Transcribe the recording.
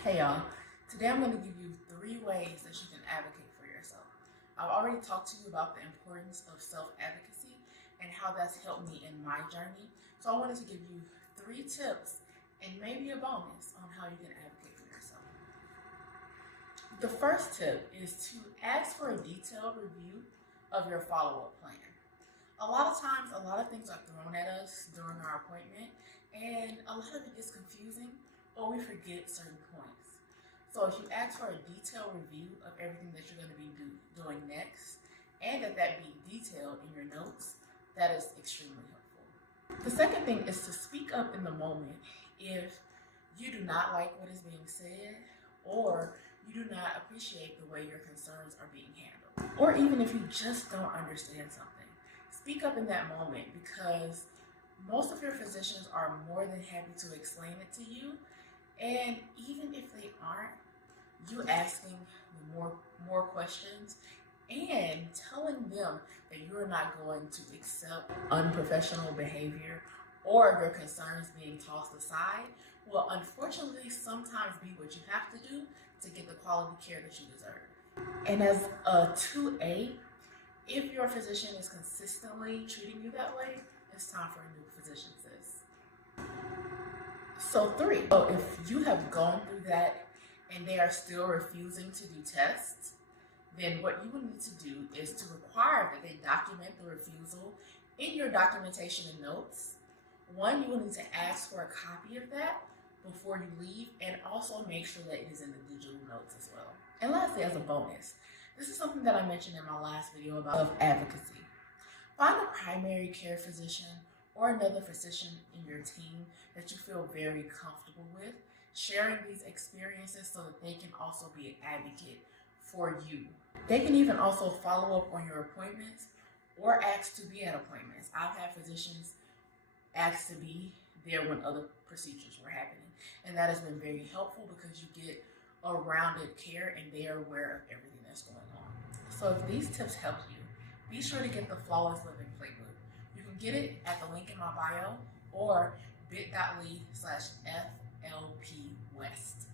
Hey y'all, today I'm going to give you 3 ways that you can advocate for yourself. I've already talked to you about the importance of self-advocacy and how that's helped me in my journey. So I wanted to give you 3 tips and maybe a bonus on how you can advocate for yourself. The first tip is to ask for a detailed review of your follow-up plan. A lot of times, a lot of things are thrown at us during our appointment, and a lot of it is confusing, or we forget certain points. So if you ask for a detailed review of everything that you're going to be doing next, and that be detailed in your notes, that is extremely helpful. The second thing is to speak up in the moment if you do not like what is being said, or you do not appreciate the way your concerns are being handled, or even if you just don't understand something. Speak up in that moment, because most of your physicians are more than happy to explain it to you. And even if they aren't, you asking more questions and telling them that you're not going to accept unprofessional behavior or your concerns being tossed aside will unfortunately sometimes be what you have to do to get the quality care that you deserve. And as a 2A, if your physician is consistently treating you that way, it's time for a new physician, sis. So 3, so if you have gone through that and they are still refusing to do tests, then what you will need to do is to require that they document the refusal in your documentation and notes. One, you will need to ask for a copy of that before you leave, and also make sure that it is in the digital notes as well. And lastly, as a bonus, this is something that I mentioned in my last video about advocacy. Find a primary care physician or another physician in your team that you feel very comfortable with, sharing these experiences so that they can also be an advocate for you. They can even also follow up on your appointments or ask to be at appointments. I've had physicians ask to be there when other procedures were happening, and that has been very helpful because you get a rounded care and they are aware of everything that's going on. So if these tips help you, be sure to get the Flawless Living Playbook. You can get it at the link in my bio or bit.ly/FLPWest.